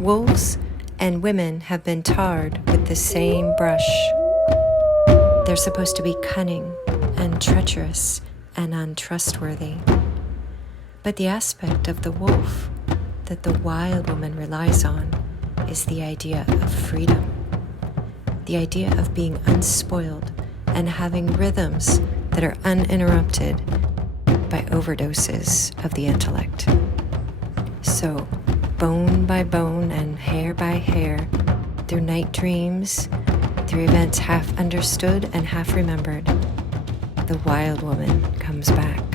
Wolves and women have been tarred with the same brush. They're supposed to be cunning and treacherous and untrustworthy. But the aspect of the wolf that the wild woman relies on is the idea of freedom, the idea of being unspoiled and having rhythms that are uninterrupted by overdoses of the intellect. So, bone by bone and hair by hair, through night dreams, through events half understood and half remembered, the wild woman comes back.